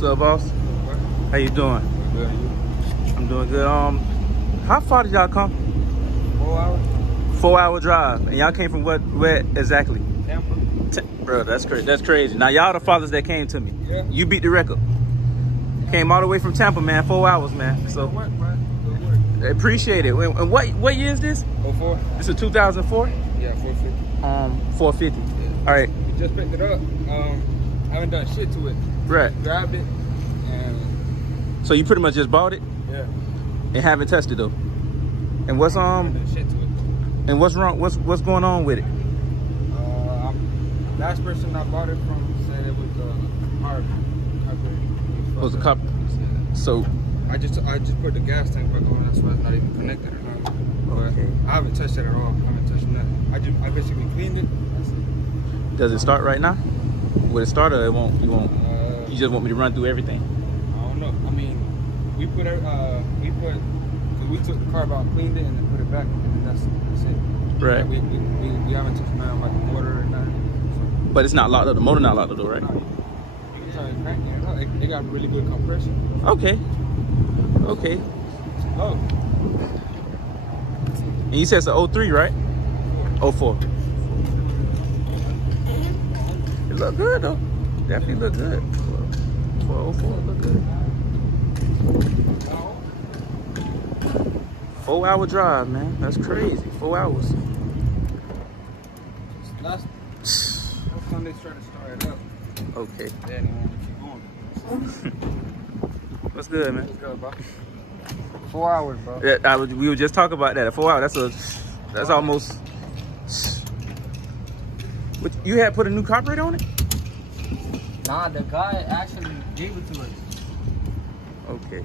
What's up, boss? How you doing? Good. I'm doing good. How far did y'all come? 4 hours. 4-hour drive. And y'all came from where exactly? Tampa. Bro, that's crazy. That's crazy. Now y'all the fathers that came to me. Yeah. You beat the record. Came all the way from Tampa, man. 4 hours, man. So Good work, bro. Good work. appreciate it. And what year is this? 04. This is 2004. Yeah, 450. 450. Yeah. All right. We just picked it up. I haven't done shit to it. Right. Grabbed it and So you pretty much just bought it yeah. and haven't touched it though. And what's I haven't done shit to it. and what's wrong? What's going on with it? Last person I bought it from said it was hard. Was the cup? So I just put the gas tank back on. That's why it's not even connected or nothing. But okay. I haven't touched it at all. I haven't touched nothing. I basically cleaned it. That's it. Does it start right now? Will it start or it won't? You won't? You just want me to run through everything? I don't know. I mean, we took the carb out, cleaned it, and then put it back, and then that's it. Right. We haven't touched nothing like the motor or nothing. So. But it's not locked up. The motor not locked up though, right? No, you can try cranking it up. It got really good compression. Okay. Okay. Oh. And you said it's an 03, right? 04. It look good though. Definitely look good. For 04, it look good. 4-hour drive, man. That's crazy. 4 hours. Last time they tried to start it up. Okay. They didn't want to keep going. What's good, man? What's good, bro? 4 hours, bro. Yeah, we were just talking about that. At 4 hours, that's almost. But you had put a new carburetor on it? Nah, the guy actually gave it to us. Okay.